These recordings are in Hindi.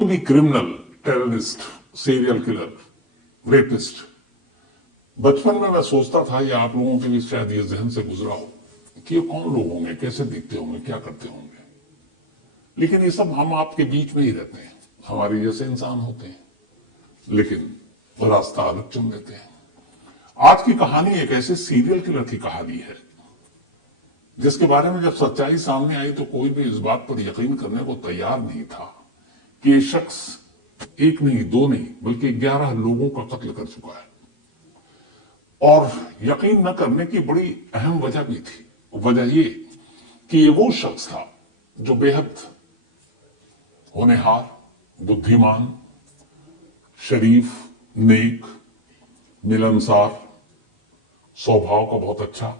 to be criminal, terrorist, serial killer, rapist. बचपन में मैं सोचता था, या आप लोगों के भी शायद ये जहन से गुजरा हो, कि ये कौन लोग होंगे, कैसे दिखते होंगे, क्या करते होंगे। लेकिन ये सब हम आपके बीच में ही रहते हैं, हमारे जैसे इंसान होते हैं, लेकिन रास्ता अलग चुन लेते हैं। आज की कहानी एक ऐसे सीरियल किलर की कहानी है जिसके बारे में जब सच्चाई सामने आई तो कोई भी इस बात पर यकीन करने को तैयार नहीं था कि ये शख्स एक नहीं, दो नहीं, बल्कि 11 लोगों का कत्ल कर चुका है। और यकीन न करने की बड़ी अहम वजह भी थी। वजह ये कि ये वो शख्स था जो बेहद होनहार, बुद्धिमान, शरीफ, नेक, मिलनसार, स्वभाव का बहुत अच्छा,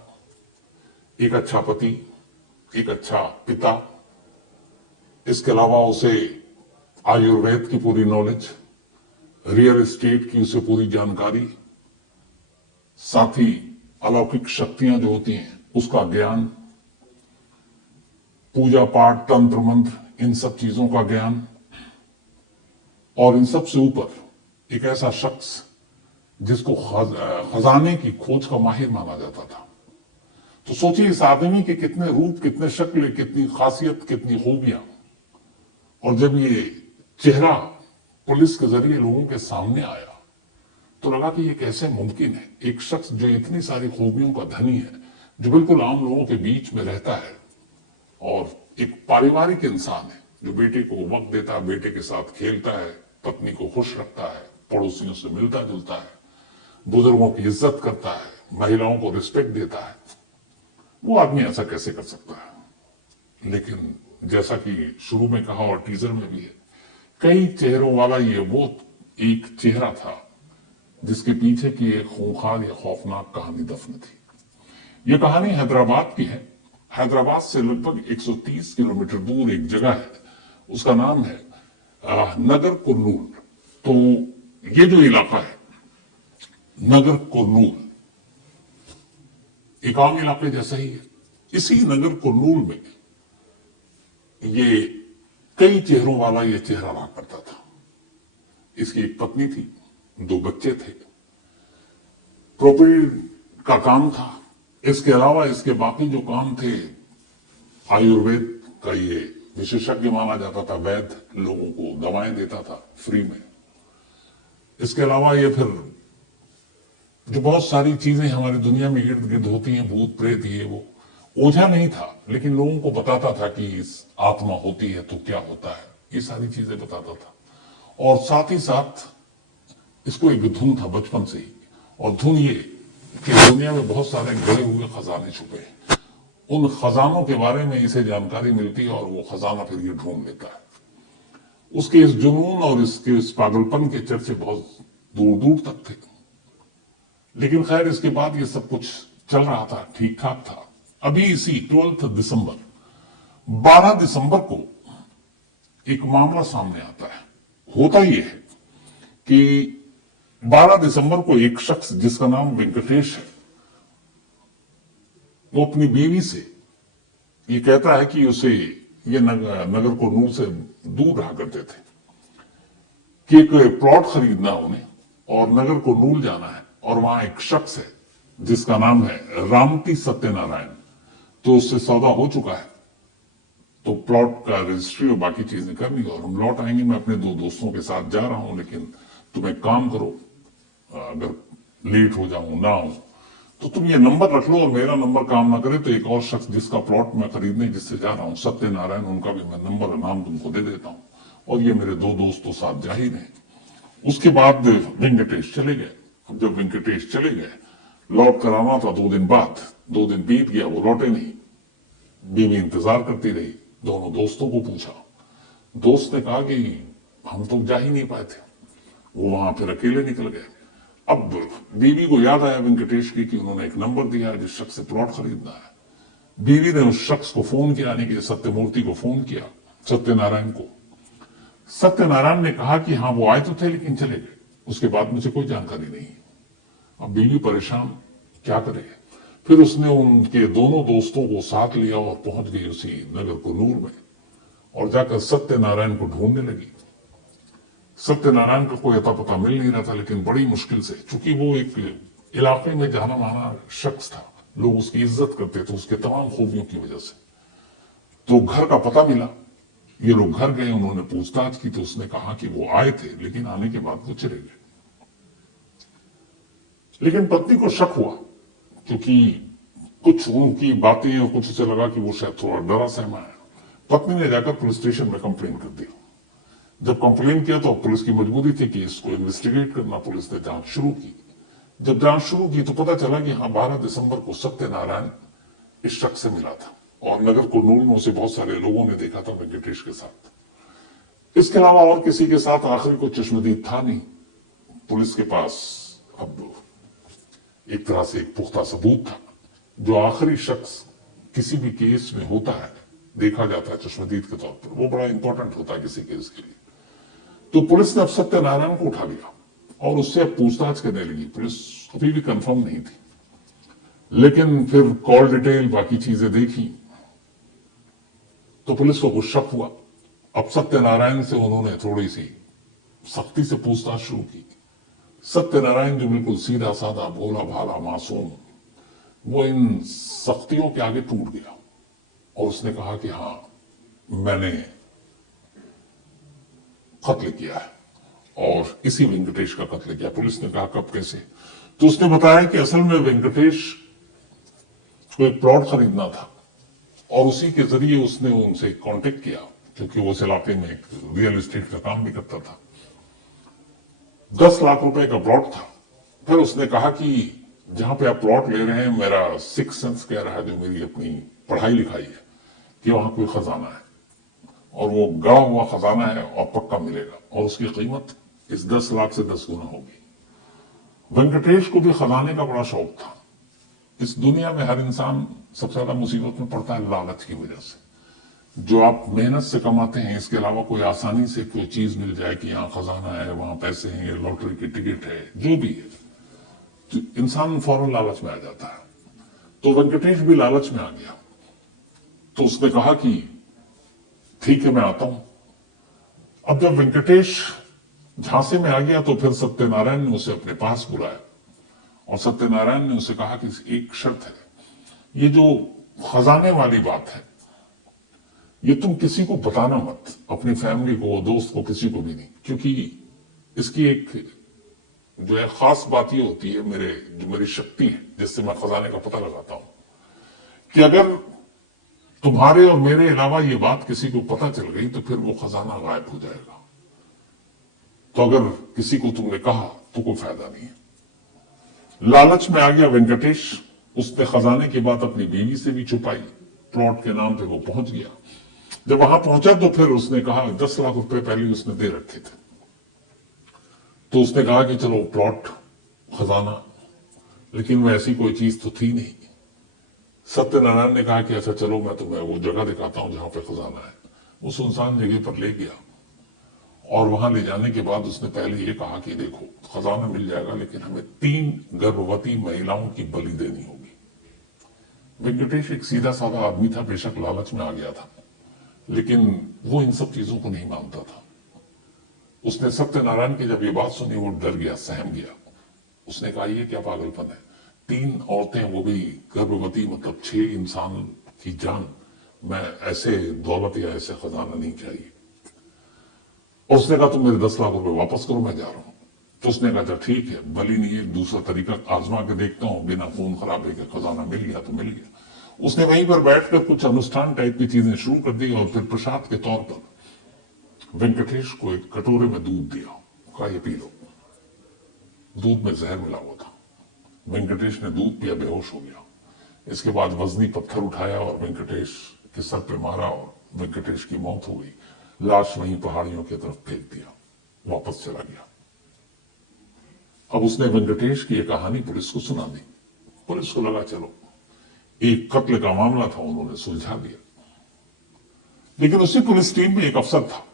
एक अच्छा पति, एक अच्छा पिता। इसके अलावा उसे आयुर्वेद की पूरी नॉलेज, रियल एस्टेट की उसे पूरी जानकारी, साथ ही अलौकिक शक्तियां जो होती हैं उसका ज्ञान, पूजा पाठ, तंत्र मंत्र, इन सब चीजों का ज्ञान, और इन सब से ऊपर एक ऐसा शख्स जिसको खजाने की खोज का माहिर माना जाता था। तो सोचिए इस आदमी के कितने रूप, कितने शक्ल, कितनी खासियत, कितनी खूबियां। और जब ये चेहरा पुलिस के जरिए लोगों के सामने आया तो लगा कि ये कैसे मुमकिन है। एक शख्स जो इतनी सारी खूबियों का धनी है, जो बिल्कुल आम लोगों के बीच में रहता है और एक पारिवारिक इंसान है, जो बेटे को वक्त देता है, बेटे के साथ खेलता है, पत्नी को खुश रखता है, पड़ोसियों से मिलता जुलता है, बुजुर्गों की इज्जत करता है, महिलाओं को रिस्पेक्ट देता है। वो आदमी ऐसा कैसे कर सकता है। लेकिन जैसा कि शुरू में कहा और टीजर में भी है, कई चेहरों वाला ये वो एक चेहरा था जिसके पीछे की एक खूंखार या खौफनाक कहानी दफन थी। ये कहानी हैदराबाद की है। हैदराबाद से लगभग 130 किलोमीटर दूर एक जगह है, उसका नाम है नगर कुर्नूल। तो ये जो इलाका है नगर कुर्नूल, एक आम इलाके जैसा ही है। इसी नगर कुर्नूल में ये कई चेहरों वाला ये चेहरा रहा करता था। इसकी एक पत्नी थी, 2 बच्चे थे, प्रॉपर्टी का काम था। इसके अलावा इसके बाकी जो काम थे, आयुर्वेद का ये विशेषज्ञ माना जाता था, वैद्य लोगों को दवाएं देता था फ्री में। इसके अलावा ये फिर जो बहुत सारी चीजें हमारी दुनिया में इर्द गिर्द होती हैं, भूत प्रेत, ये वो, ओझा नहीं था लेकिन लोगों को बताता था कि इस आत्मा होती है तो क्या होता है, ये सारी चीजें बताता था। और साथ ही साथ इसको एक धुन था बचपन से ही, और धुन ये कि दुनिया में बहुत सारे गड़े हुए खजाने छुपे हैं, उन खजानों के बारे में इसे जानकारी मिलती है और वो खजाना फिर ये ढूंढ लेता है। उसके इस जुनून और इसके इस पागलपन के चर्चे बहुत दूर दूर तक थे। लेकिन खैर इसके बाद ये सब कुछ चल रहा था, ठीक ठाक था। अभी इसी 12 दिसंबर, 12 दिसंबर को एक मामला सामने आता है। होता यह है कि 12 दिसंबर को एक शख्स जिसका नाम वेंकटेश है, वो अपनी बीवी से ये कहता है कि उसे ये नगर कुर्नूल से दूर रहा करते थे कि एक प्लॉट खरीदना उन्हें और नगर कुर्नूल जाना है, और वहां एक शख्स है जिसका नाम है रामती सत्यनारायण। तो उससे सौदा हो चुका है, तो प्लॉट का रजिस्ट्री और बाकी चीजें करनी और हम लौट आएंगे। मैं अपने 2 दोस्तों के साथ जा रहा हूं, लेकिन तुम एक काम करो, अगर लेट हो जाऊं ना हो तो तुम ये नंबर रख लो, और मेरा नंबर काम ना करे तो एक और शख्स जिसका प्लॉट मैं खरीदने जिससे जा रहा हूं, सत्यनारायण, उनका भी मैं नंबर और नाम तुमको दे देता हूं, और ये मेरे 2 दोस्त तो साथ जा ही रहे। उसके बाद वेंकटेश चले गए। जब वेंकटेश चले गए, लौट कर आना था 2 दिन बाद, 2 दिन बीत गया, वो लौटे नहीं। बीवी इंतजार करती रही, दोनों दोस्तों को पूछा, दोस्त ने कहा कि हम तो जा ही नहीं पाए थे। वो वहां फिर अकेले निकल गए। अब बीवी को याद आया वेंकटेश की कि उन्होंने एक नंबर दिया है जिस शख्स से प्लॉट खरीदना है। बीवी ने उस शख्स को फोन किया, यानी कि सत्यमूर्ति को फोन किया, सत्यनारायण को। सत्यनारायण ने कहा कि हाँ वो आए तो थे लेकिन चले गए, उसके बाद मुझे कोई जानकारी नहीं। अब बीवी परेशान, क्या करे। फिर उसने उनके दोनों दोस्तों को साथ लिया और पहुंच गई उसी नगर कुर्नूल में, और जाकर सत्यनारायण को ढूंढने लगी। सत्यनारायण का कोई अता पता मिल नहीं रहा था, लेकिन बड़ी मुश्किल से, चूंकि वो एक इलाके में जाना माना शख्स था, लोग उसकी इज्जत करते थे उसके तमाम खूबियों की वजह से, तो घर का पता मिला। ये लोग घर गए, उन्होंने पूछताछ की तो उसने कहा कि वो आए थे, लेकिन आने के बाद वो चले गए। लेकिन पत्नी को शक हुआ, क्योंकि कुछ उनकी बातें और कुछ उसे लगा कि वो शायद थोड़ा डरा सहमा है। पत्नी ने जाकर पुलिस स्टेशन में कंप्लेन कर दी। जब कंप्लेन किया तो पुलिस की मजबूरी थी कि इसको इन्वेस्टिगेट करना। पुलिस ने जांच शुरू की। जब जांच शुरू की तो पता चला कि हाँ, 12 दिसंबर को सत्यनारायण इस शख्स से मिला था और नगर कुर्नूल में उसे बहुत सारे लोगों ने देखा था वेंकटेश के साथ। इसके अलावा और किसी के साथ आखिर कोई चश्मदीद था नहीं। पुलिस के पास अब एक तरह से एक पुख्ता सबूत था। जो आखिरी शख्स किसी भी केस में होता है, देखा जाता है चश्मदीद के तौर पर, वो बड़ा इंपॉर्टेंट होता है किसी केस के लिए। तो पुलिस ने अब सत्यनारायण को उठा लिया और उससे अब पूछताछ करने लगी। पुलिस अभी भी कंफर्म नहीं थी, लेकिन फिर कॉल डिटेल बाकी चीजें देखी तो पुलिस को कुछ शक हुआ। अब सत्यनारायण से उन्होंने थोड़ी सी सख्ती से पूछताछ शुरू की। सत्यनारायण जो बिल्कुल सीधा साधा भोला भाला मासूम, वो इन सख्तियों के आगे टूट गया और उसने कहा कि हाँ, मैंने कत्ल किया है और इसी वेंकटेश का कत्ल किया। पुलिस ने कहा कब, कैसे? तो उसने बताया कि असल में वेंकटेश को एक प्लॉट खरीदना था और उसी के जरिए उसने उनसे कांटेक्ट किया, क्योंकि वो उस इलाके में एक रियल एस्टेट का काम भी करता था। 10 लाख रुपए का प्लॉट था। फिर उसने कहा कि जहां पे आप प्लॉट ले रहे हैं, मेरा सिक्स सेंस कह रहा है, जो मेरी अपनी पढ़ाई लिखाई है, कि वहां कोई खजाना है और वो गड़ा हुआ खजाना है और पक्का मिलेगा और उसकी कीमत इस 10 लाख से 10 गुना होगी। वेंकटेश को भी खजाने का बड़ा शौक था। इस दुनिया में हर इंसान सबसे ज्यादा मुसीबत में पड़ता है लालच की वजह से। जो आप मेहनत से कमाते हैं, इसके अलावा कोई आसानी से कोई चीज मिल जाए कि यहाँ खजाना है, वहां पैसे हैं, लॉटरी की टिकट है, जो भी है, तो इंसान फौरन लालच में आ जाता है। तो वेंकटेश भी लालच में आ गया। तो उसने कहा कि ठीक है, मैं आता हूं। अब जब वेंकटेश झांसे में आ गया तो फिर सत्यनारायण ने उसे अपने पास बुलाया और सत्यनारायण ने उसे कहा कि एक शर्त है, ये जो खजाने वाली बात है, ये तुम किसी को बताना मत, अपनी फैमिली को, दोस्त को, किसी को भी नहीं, क्योंकि इसकी एक जो है खास बात ये होती है, जो मेरी शक्ति है जिससे मैं खजाने का पता लगाता हूं, कि अगर तुम्हारे और मेरे अलावा ये बात किसी को पता चल गई तो फिर वो खजाना गायब हो जाएगा। तो अगर किसी को तुमने कहा तो कोई फायदा नहीं है। लालच में आ गया वेंकटेश। उसने खजाने की बात अपनी बीवी से भी छुपाई। प्लॉट के नाम पे वो पहुंच गया। जब वहां पहुंचा तो फिर उसने कहा, 10 लाख रुपए पहले उसने दे रखे थे, तो उसने कहा कि चलो प्लॉट, खजाना, लेकिन वो ऐसी कोई चीज तो थी नहीं। सत्यनारायण ने कहा कि अच्छा चलो, मैं तुम्हें वो जगह दिखाता हूं जहां पे खजाना है। वो सुनसान जगह पर ले गया और वहां ले जाने के बाद उसने पहले ये कहा कि देखो, खजाना मिल जाएगा, लेकिन हमें 3 गर्भवती महिलाओं की बलि देनी होगी। वेंकटेश एक सीधा साधा आदमी था, बेशक लालच में आ गया था, लेकिन वो इन सब चीजों को नहीं मानता था। उसने सत्यनारायण की जब ये बात सुनी, वो डर गया, सहम गया। उसने कहा, ये क्या पागलपन है, 3 औरतें, वो भी गर्भवती, मतलब 6 इंसान की जान, मैं ऐसे दौलत या ऐसे खजाना नहीं चाहिए। और उसने कहा, तुम मेरे 10 लाख रुपए वापस करो, मैं जा रहा हूं। तो उसने कहा, ठीक है, बलि नहीं है, दूसरा तरीका आजमा के देखता हूं, बिना खून खराबे के खजाना मिल गया तो मिल गया। उसने वहीं पर बैठकर कुछ अनुष्ठान टाइप की चीजें शुरू कर दी और फिर प्रसाद के तौर पर वेंकटेश को एक कटोरे में दूध दिया। कहा, ये पी लो। दूध में जहर मिला हुआ था। वेंकटेश ने दूध पिया, बेहोश हो गया। इसके बाद वजनी पत्थर उठाया और वेंकटेश के सर पे मारा और वेंकटेश की मौत हो गई। लाश वहीं पहाड़ियों की तरफ फेंक दिया, वापस चला गया। अब उसने वेंकटेश की यह कहानी पुलिस को सुना दी। पुलिस को लगा चलो एक कत्ल का मामला था, उन्होंने सुलझा दिया। लेकिन उसी पुलिस टीम में एक अफसर था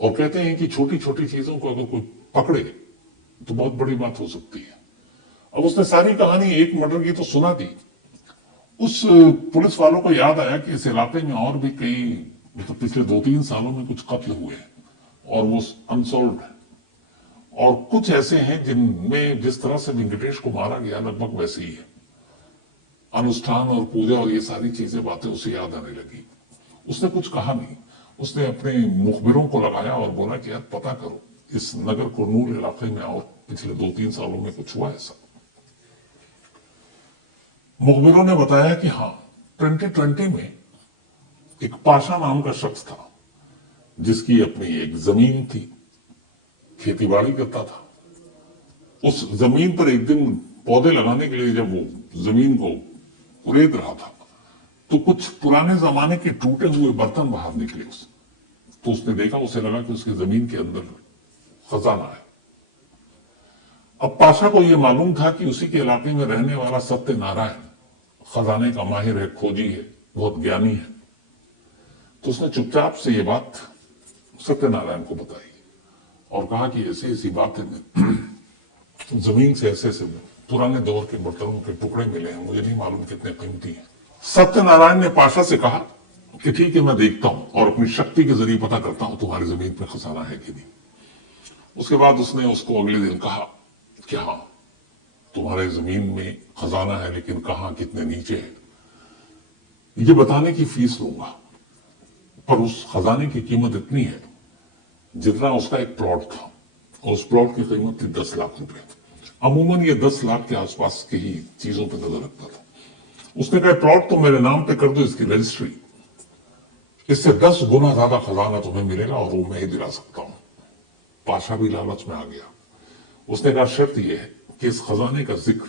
और कहते हैं कि छोटी छोटी चीजों को अगर कोई पकड़े तो बहुत बड़ी बात हो सकती है। अब उसने सारी कहानी एक मर्डर की तो सुना दी। उस पुलिस वालों को याद आया कि इस इलाके में और भी कई, मतलब पिछले 2-3 सालों में कुछ कत्ल हुए हैं और वो अनसॉल्व है। और कुछ ऐसे हैं जिनमें जिस तरह से वेंकटेश को मारा गया लगभग वैसे ही है। अनुष्ठान और पूजा और ये सारी चीजें बातें उसे याद आने लगी। उसने कुछ कहा नहीं, उसने अपने मुखबिरों को लगाया और बोला कि यार पता करो इस नगर कुरनूल इलाके में और पिछले 2-3 सालों में कुछ हुआ ऐसा। मुखबिरों ने बताया कि हाँ, 2020 में एक पाशा नाम का शख्स था जिसकी अपनी एक जमीन थी, खेतीबाड़ी करता था। उस जमीन पर एक दिन पौधे लगाने के लिए जब वो जमीन को कुरेद रहा था तो कुछ पुराने जमाने के टूटे हुए बर्तन बाहर निकले तो उसने देखा, उसे लगा कि उसकी जमीन के अंदर खजाना है। अब पाशा को यह मालूम था कि उसी के इलाके में रहने वाला सत्यनारायण खजाने का माहिर है, खोजी है, बहुत ज्ञानी है। तो उसने चुपचाप से ये बात सत्यनारायण को बताई और कहा कि ऐसी ऐसी बात है, जमीन से ऐसे ऐसे पुराने दौर के बर्तनों के टुकड़े मिले हैं, मुझे नहीं मालूम कितने कीमती हैं। सत्यनारायण ने पाशा से कहा कि ठीक है, मैं देखता हूं और अपनी शक्ति के जरिए पता करता हूं तुम्हारी जमीन पर खजाना है कि नहीं। उसके बाद उसने उसको अगले दिन कहा कि हाँ, तुम्हारे जमीन में खजाना है, लेकिन कहां कितने नीचे है ये बताने की फीस लूंगा, पर उस खजाने की कीमत इतनी है जितना उसका एक प्लॉट था और उस प्लॉट की कीमत थी 10 लाख रुपए। अमूमन ये 10 लाख के आसपास की ही चीजों पर नजर रखता था। उसने कहा प्लॉट तो मेरे नाम पे कर दो, इसकी रजिस्ट्री, इससे 10 गुना ज्यादा खजाना तुम्हें मिलेगा और वो मैं ही दिला सकता हूं। पाशा भी लालच में आ गया। उसने कहा शर्त यह है कि इस खजाने का जिक्र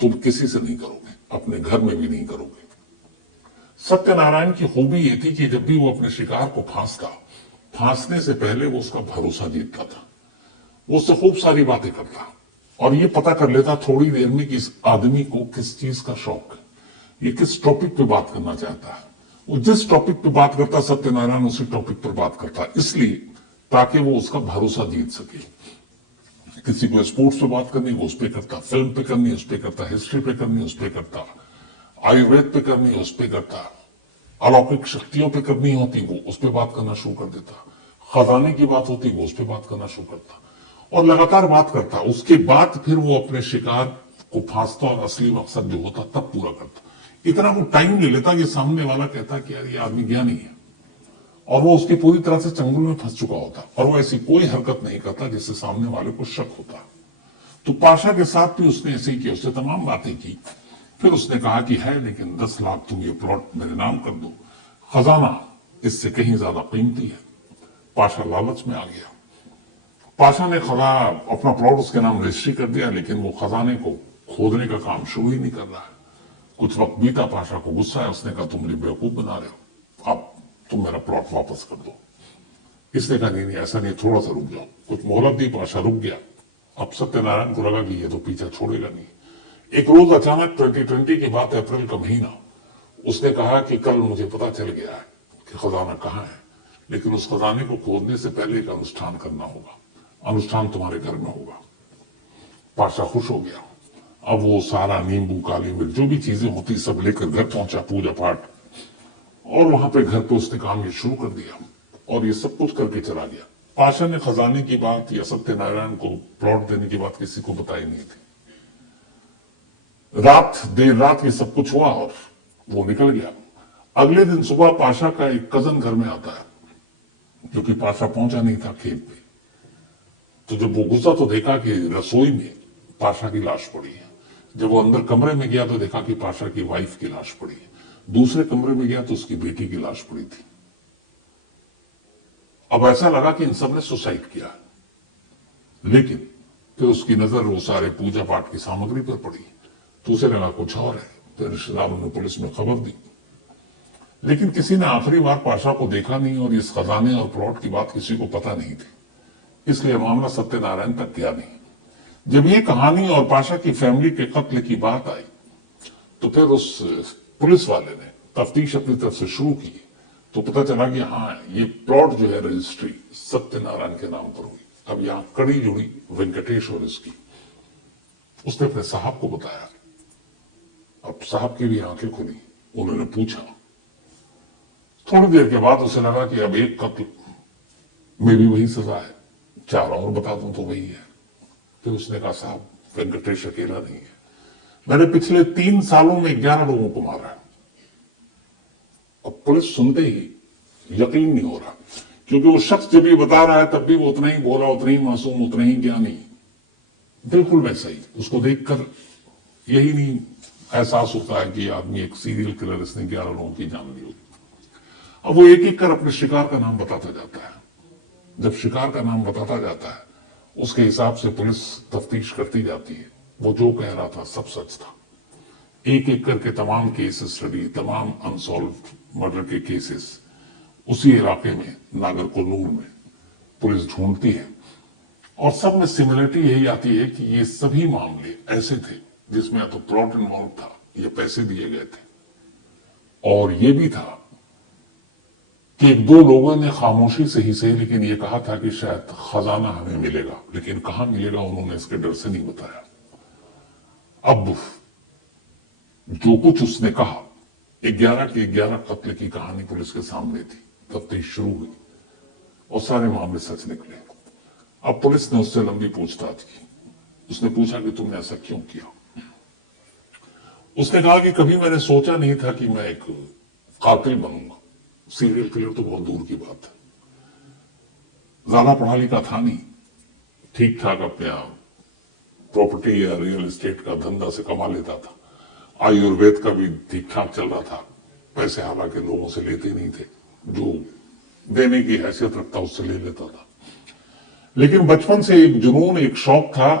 तुम किसी से नहीं करोगे, अपने घर में भी नहीं करोगे। सत्यनारायण की खूबी यह थी कि जब भी वो अपने शिकार को फांसता, फांसने से पहले वो उसका भरोसा जीतता था। वो उससे खूब सारी बातें करता और ये पता कर लेता थोड़ी देर में कि इस आदमी को किस चीज का शौक है, ये किस टॉपिक पे बात करना चाहता है। वो जिस टॉपिक पे बात करता सत्यनारायण उसी टॉपिक पर बात करता, इसलिए ताकि वो उसका भरोसा जीत सके। किसी को स्पोर्ट्स पे बात करनी वो उस पर करता, फिल्म पे करनी उस पर करता, हिस्ट्री पे करनी उस पर करता, आयुर्वेद पे करनी उस पर करता, अलौकिक शक्तियों पे करनी होती वो उस पर बात करना शुरू कर देता, खजाने की बात होती वो उस पर बात करना शुरू करता और लगातार बात करता। उसके बाद फिर वो अपने शिकार को फांसता और असली मकसद जो होता तब पूरा करता। इतना वो टाइम ले लेता कि सामने वाला कहता कि यार ये आदमी ज्ञानी है और वो उसकी पूरी तरह से चंगुल में फंस चुका होता और वो ऐसी कोई हरकत नहीं करता जिससे सामने वाले को शक होता। तो पाशा के साथ भी उसने ऐसे ही किया, उससे तमाम बातें की। फिर उसने कहा कि है लेकिन 10 लाख तुम ये प्लॉट मेरे नाम कर दो, खजाना इससे कहीं ज्यादा कीमती है। पाशा लालच में आ गया। पाशा ने अपना प्लॉट उसके नाम रजिस्ट्री कर दिया, लेकिन वो खजाने को खोदने का काम शुरू ही नहीं कर रहा है। कुछ वक्त बीता, पाशा को गुस्सा है, उसने कहा तुम मुझे बेवकूफ बना रहे हो, अब तुम मेरा प्लॉट वापस कर दो। इसने कहा नहीं ऐसा नहीं, थोड़ा सा रुक जाओ। कुछ मोहलत दी, पाशा रुक गया। अब सत्यनारायण को लगा कि ये तो पीछा छोड़ेगा नहीं। एक रोज अचानक 2020 की बात, अप्रैल का महीना, उसने कहा कि कल मुझे पता चल गया है कि खजाना कहाँ है, लेकिन उस खजाने को खोदने से पहले एक अनुष्ठान करना होगा, अनुष्ठान तुम्हारे घर में होगा। पाशा खुश हो गया। अब वो सारा नींबू, काली मिर्च, जो भी चीजें होती सब लेकर घर पहुंचा, पूजा पाठ, और वहां पे घर पे उसने काम ये शुरू कर दिया और ये सब कुछ करके चला गया। पाशा ने खजाने की बात या सत्यनारायण को प्लॉट देने की बात किसी को बताई नहीं थी। देर रात ये सब कुछ हुआ और वो निकल गया। अगले दिन सुबह पाशा का एक कजन घर में आता है, जो कि पाशा पहुंचा नहीं था खेत पे। तो जब वो घुसा तो देखा कि रसोई में पाशा की लाश पड़ी है। जब वो अंदर कमरे में गया तो देखा कि पाशा की वाइफ की लाश पड़ी है। दूसरे कमरे में गया तो उसकी बेटी की लाश पड़ी थी। अब ऐसा लगा कि इन सब ने सुसाइड किया, लेकिन फिर उसकी नजर वो सारे पूजा पाठ की सामग्री पर पड़ी तो उसे लगा कुछ और है। फिर रिश्तेदारों ने पुलिस में खबर दी, लेकिन किसी ने आखिरी बार पाशा को देखा नहीं और इस खजाने और प्लॉट की बात किसी को पता नहीं थी, इसलिए मामला सत्यनारायण तक गया नहीं। जब ये कहानी और पाशा की फैमिली के कत्ल की बात आई तो फिर उस पुलिस वाले ने तफ्तीश अपनी तरफ से शुरू की तो पता चला कि हाँ, ये प्लॉट जो है रजिस्ट्री सत्यनारायण के नाम पर हुई। अब यहां कड़ी जुड़ी वेंकटेश और इसकी। उसने अपने साहब को बताया। अब साहब की भी आंखें खुली, उन्होंने पूछा। थोड़ी देर के बाद उसे लगा कि अब एक कत्ल में भी वही सजा है, 4 और बता दूं तो वही है। फिर उसने कहा साहब वेंकटेश अकेला नहीं है, मैंने पिछले 3 सालों में 11 लोगों को मारा है। अब पुलिस सुनते ही यकीन नहीं हो रहा, क्योंकि वो शख्स जब ये बता रहा है तब भी वो उतना ही बोला, उतना ही मासूम, उतना ही ज्ञानी, बिल्कुल वैसा ही। उसको देखकर यही नहीं एहसास होता है कि आदमी एक सीरियल किलर, इसने 11 लोगों की जान ली होगी। अब वो एक एक कर अपने शिकार का नाम बताता जाता है। जब शिकार का नाम बताता जाता है उसके हिसाब से पुलिस तफ्तीश करती जाती है। वो जो कह रहा था सब सच था। एक एक करके तमाम केसेस स्टडी, तमाम अनसॉल्व मर्डर के केसेस उसी इलाके में नागरकोर्नूल में पुलिस ढूंढती है, और सब में सिमिलरिटी यही आती है कि ये सभी मामले ऐसे थे जिसमें या तो प्लॉट इन्वॉल्व था या पैसे दिए गए थे, और ये भी था कि 1-2 लोगों ने खामोशी से ही सही लेकिन ये कहा था कि शायद खजाना हमें मिलेगा, लेकिन कहां मिलेगा उन्होंने इसके डर से नहीं बताया। अब जो कुछ उसने कहा, 11 के 11 कत्ल की कहानी पुलिस के सामने थी। तफ्तीश शुरू हुई और सारे मामले सच निकले। अब पुलिस ने उससे लंबी पूछताछ की। उसने पूछा कि तुमने ऐसा क्यों किया। उसने कहा कि कभी मैंने सोचा नहीं था कि मैं एक कातिल बनूंगा, सीरियल किलर तो बहुत दूर की बात है। ज्यादा पढ़ा लिखा था नहीं, ठीक ठाक अपने प्रॉपर्टी या रियल एस्टेट का धंधा से कमा लेता था। आयुर्वेद का भी ठीक ठाक चल रहा था। पैसे हालांकि लोगों से लेते नहीं थे, जो देने की हैसियत रखता उससे ले लेता था। लेकिन बचपन से एक जुनून, एक शौक था,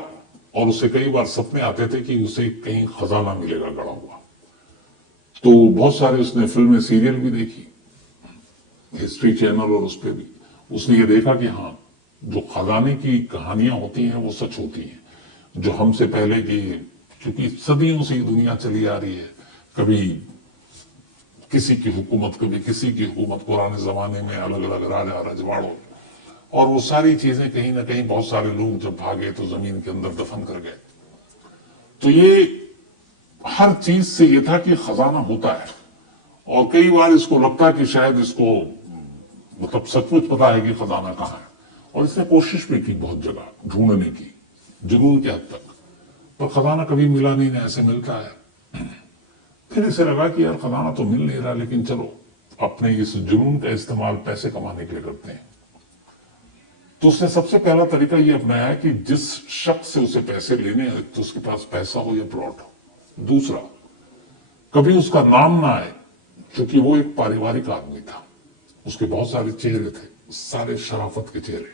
और उसे कई बार सपने आते थे कि उसे कहीं खजाना मिलेगा गड़ा हुआ। तो बहुत सारे उसने फिल्में, सीरियल भी देखी, हिस्ट्री चैनल, और उस पर भी उसने ये देखा कि हाँ, जो खजाने की कहानियां होती हैं वो सच होती हैं। जो हमसे पहले की, क्योंकि सदियों से ये दुनिया चली आ रही है, कभी किसी की हुकूमत, कभी किसी की हुकूमत, पुराने जमाने में अलग अलग राजा रजवाड़ों, और वो सारी चीजें कहीं ना कहीं बहुत सारे लोग जब भागे तो जमीन के अंदर दफन कर गए। तो ये हर चीज से ये था कि खजाना होता है, और कई बार इसको लगता कि शायद इसको मतलब सचमुच पता है कि खजाना कहाँ है, और इसने कोशिश भी की बहुत जगह ढूंढने की, जुनून के हद तक, पर खजाना कभी मिला नहीं, ना ऐसे मिलता है। फिर इसे लगा कि यार खजाना तो मिल नहीं रहा, लेकिन चलो अपने इस जुनून का इस्तेमाल पैसे कमाने के लिए करते हैं। तो उसने सबसे पहला तरीका यह अपनाया कि जिस शख्स से उसे पैसे लेने हैं, तो उसके पास पैसा हो या प्लॉट हो। दूसरा, कभी उसका नाम ना आए, क्योंकि वो एक पारिवारिक आदमी था, उसके बहुत सारे चेहरे थे, सारे शराफत के चेहरे।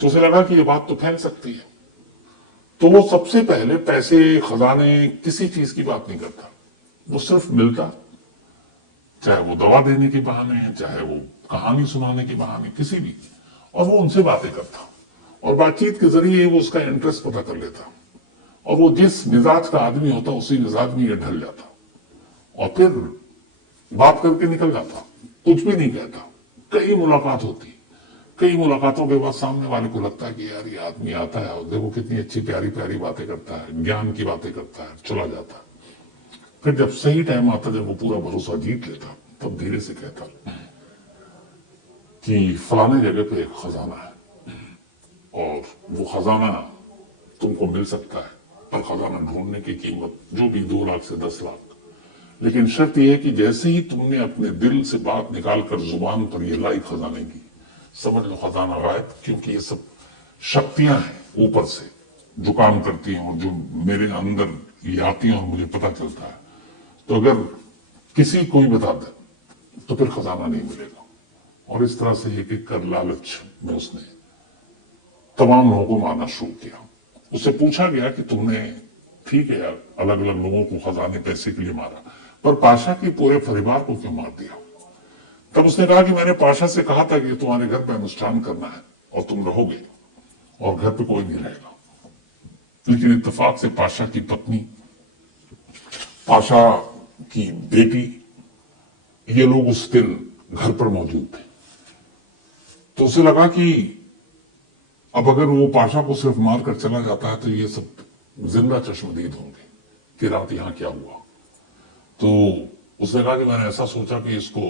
तो उसे लगा कि ये बात तो फैल सकती है। तो वो सबसे पहले पैसे, खजाने, किसी चीज की बात नहीं करता। वो सिर्फ मिलता, चाहे वो दवा देने के बहाने, चाहे वो कहानी सुनाने के बहाने, किसी भी, और वो उनसे बातें करता, और बातचीत के जरिए वो उसका इंटरेस्ट पता कर लेता, और वो जिस मिजाज का आदमी होता उसी मिजाज में ये ढल जाता, और फिर बात करके निकल जाता, कुछ भी नहीं कहता। कई मुलाकात होती, कई मुलाकातों के बाद सामने वाले को लगता है कि यार ये आदमी आता है और देखो कितनी अच्छी प्यारी प्यारी बातें करता है, ज्ञान की बातें करता है, चला जाता। फिर जब सही टाइम आता, जब वो पूरा भरोसा जीत लेता, तब धीरे से कहता कि फलाने जगह पे एक खजाना है, और वो खजाना तुमको मिल सकता है, पर खजाना ढूंढने की कीमत जो भी 2 लाख से 10 लाख। लेकिन शर्त यह है कि जैसे ही तुमने अपने दिल से बात निकालकर जुबान पर ये लाई खजाने की, समझ लो खजाना गायब, क्योंकि ये सब शक्तियां हैं ऊपर से जो काम करती हैं, और जो मेरे अंदर ये आती हैं और मुझे पता चलता है। तो अगर किसी कोई बता दे तो फिर खजाना नहीं मिलेगा। और इस तरह से एक एक कर लालच में उसने तमाम लोगों को मारना शुरू किया। उससे पूछा गया कि तुमने, ठीक है यार, अलग अलग लोगों को खजाने पैसे के लिए मारा, पर पाशा की पूरे परिवार को क्यों मार दिया। तब उसने कहा कि मैंने पाशा से कहा था कि तुम्हारे घर पे अनुष्ठान करना है और तुम रहोगे, और घर पे कोई नहीं रहेगा। लेकिन इत्तेफाक से पाशा की पत्नी, पाशा की बेटी, ये लोग उस दिन घर पर मौजूद थे। तो उसे लगा कि अब अगर वो पाशा को सिर्फ मार कर चला जाता है तो ये सब जिंदा चश्मदीद होंगे कि रात यहां क्या हुआ। तो उसने कहा कि मैंने ऐसा सोचा कि इसको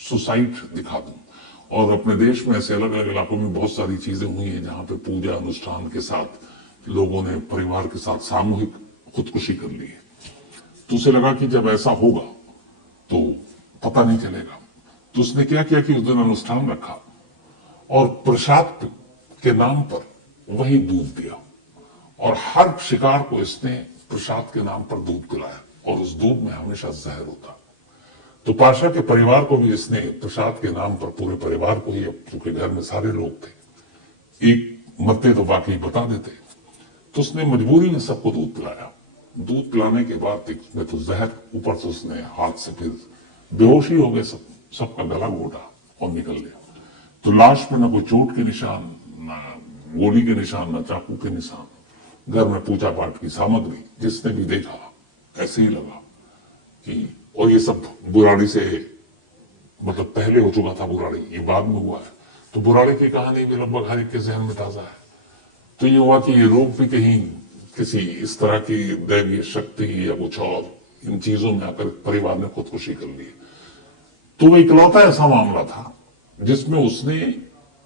सुसाइड दिखा दूं, और अपने देश में ऐसे अलग अलग इलाकों में बहुत सारी चीजें हुई हैं जहां पे पूजा अनुष्ठान के साथ लोगों ने परिवार के साथ सामूहिक खुदकुशी कर ली है। तो उसे लगा कि जब ऐसा होगा तो पता नहीं चलेगा, तो उसने क्या किया कि उस दिन अनुष्ठान रखा और प्रसाद के नाम पर वही दूध दिया, और हर शिकार को इसने प्रसाद के नाम पर दूध पिलाया, और उस दूध में हमेशा जहर होता। तो पाशा के परिवार को भी इसने प्रसाद के नाम पर, पूरे परिवार को ही, क्योंकि घर में सारे लोग थे, एक मरते तो बाकी बता देते, तो उसने मजबूरी में सबको दूध पिलाया। दूध पिलाने के बाद में तो जहर, ऊपर से उसने हाथ से फिर बेहोशी हो गए, सबका गला घोटा और निकल गया। तो लाश में न कोई चोट के निशान, न गोली के निशान, न चाकू के निशान। घर में पूजा पाठ की सामग्री, जिसने भी देखा ऐसे ही लगा कि, और ये सब बुराड़ी से, मतलब पहले हो चुका था बुराड़ी, ये बाद में हुआ है। तो बुराड़ी की कहानी भी लगभग हर एक के जहन में ताजा है। तो ये हुआ कि ये रोग भी कहीं किसी इस तरह की दैवीय शक्ति या कुछ और इन चीजों में आकर परिवार ने खुदकुशी कर ली। तो वो इकलौता ऐसा मामला था जिसमें उसने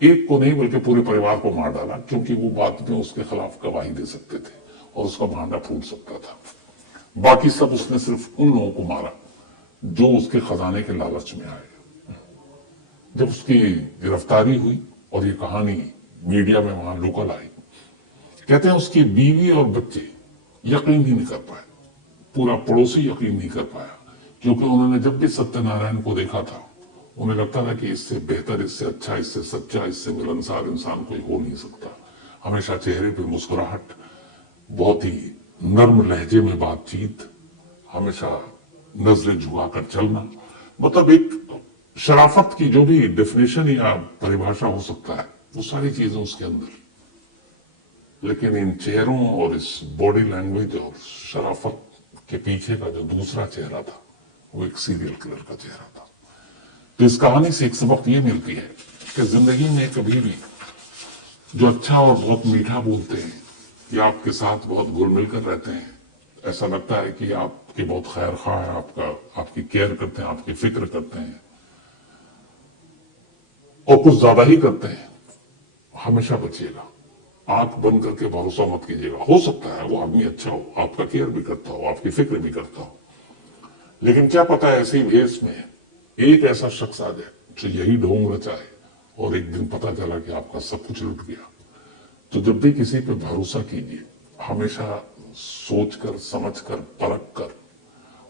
एक को नहीं बल्कि पूरे परिवार को मार डाला, क्योंकि वो बाद में उसके खिलाफ गवाही दे सकते थे और उसका भांडा फूट सकता था। बाकी सब उसने सिर्फ उन लोगों को मारा जो उसके खजाने के लालच में आए। जब उसकी गिरफ्तारी हुई और ये कहानी मीडिया में वहां लोकल आई, कहते हैं उसकी बीवी और बच्चे यकीन ही नहीं कर पाए, पूरा पड़ोसी यकीन नहीं कर पाया, क्योंकि उन्होंने जब भी सत्यनारायण को देखा था उन्हें लगता था कि इससे बेहतर, इससे अच्छा, इससे सच्चा, इससे मिलनसार इंसान कोई हो नहीं सकता। हमेशा चेहरे पे मुस्कुराहट, बहुत ही नर्म लहजे में बातचीत, हमेशा नजरें झुकाकर चलना, मतलब एक शराफत की जो भी डेफिनेशन या परिभाषा हो सकता है, वो सारी चीजें उसके अंदर। लेकिन इन चेहरों और इस बॉडी लैंग्वेज और शराफत के पीछे का जो दूसरा चेहरा था, वो एक सीरियल किलर का चेहरा था। तो इस कहानी से एक सबक ये मिलती है कि जिंदगी में कभी भी जो अच्छा और बहुत मीठा बोलते हैं या आपके साथ बहुत घुल मिलकर रहते हैं, ऐसा लगता है कि आपके बहुत खैर खा है, आपकी केयर करते हैं, आपकी फिक्र करते हैं और कुछ ज्यादा ही करते हैं, हमेशा बचिएगा। आंख बंद करके भरोसा मत कीजिएगा। हो सकता है वो आदमी अच्छा हो, आपका केयर भी करता हो, आपकी फिक्र भी करता हो, लेकिन क्या पता है ऐसे ही भेष में एक ऐसा शख्स आ जाए जो यही ढोंग रचाए और एक दिन पता चला कि आपका सब कुछ लुट गया। तो जब भी किसी पे भरोसा कीजिए, हमेशा सोचकर, समझकर, परख कर,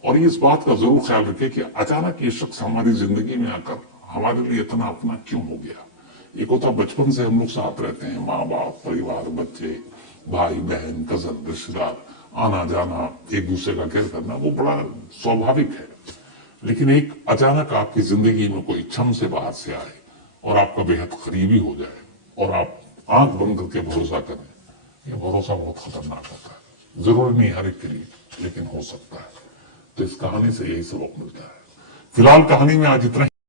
और इस बात का जरूर ख्याल रखिए कि अचानक ये शख्स हमारी जिंदगी में आकर हमारे लिए इतना अपना क्यों हो गया। एक होता बचपन से हम लोग साथ रहते हैं, माँ बाप, परिवार, बच्चे, भाई बहन, कजन, रिश्तेदार, आना जाना, एक दूसरे का केयर करना, वो बड़ा स्वाभाविक है। लेकिन एक अचानक आपकी जिंदगी में कोई छम से बाहर से आए और आपका बेहद करीबी हो जाए और आप आंख बंद करके भरोसा करें, यह भरोसा बहुत खतरनाक होता है। जरूरी नहीं हर एक के लिए, लेकिन हो सकता है। तो इस कहानी से यही सबक मिलता है। फिलहाल कहानी में आज इतना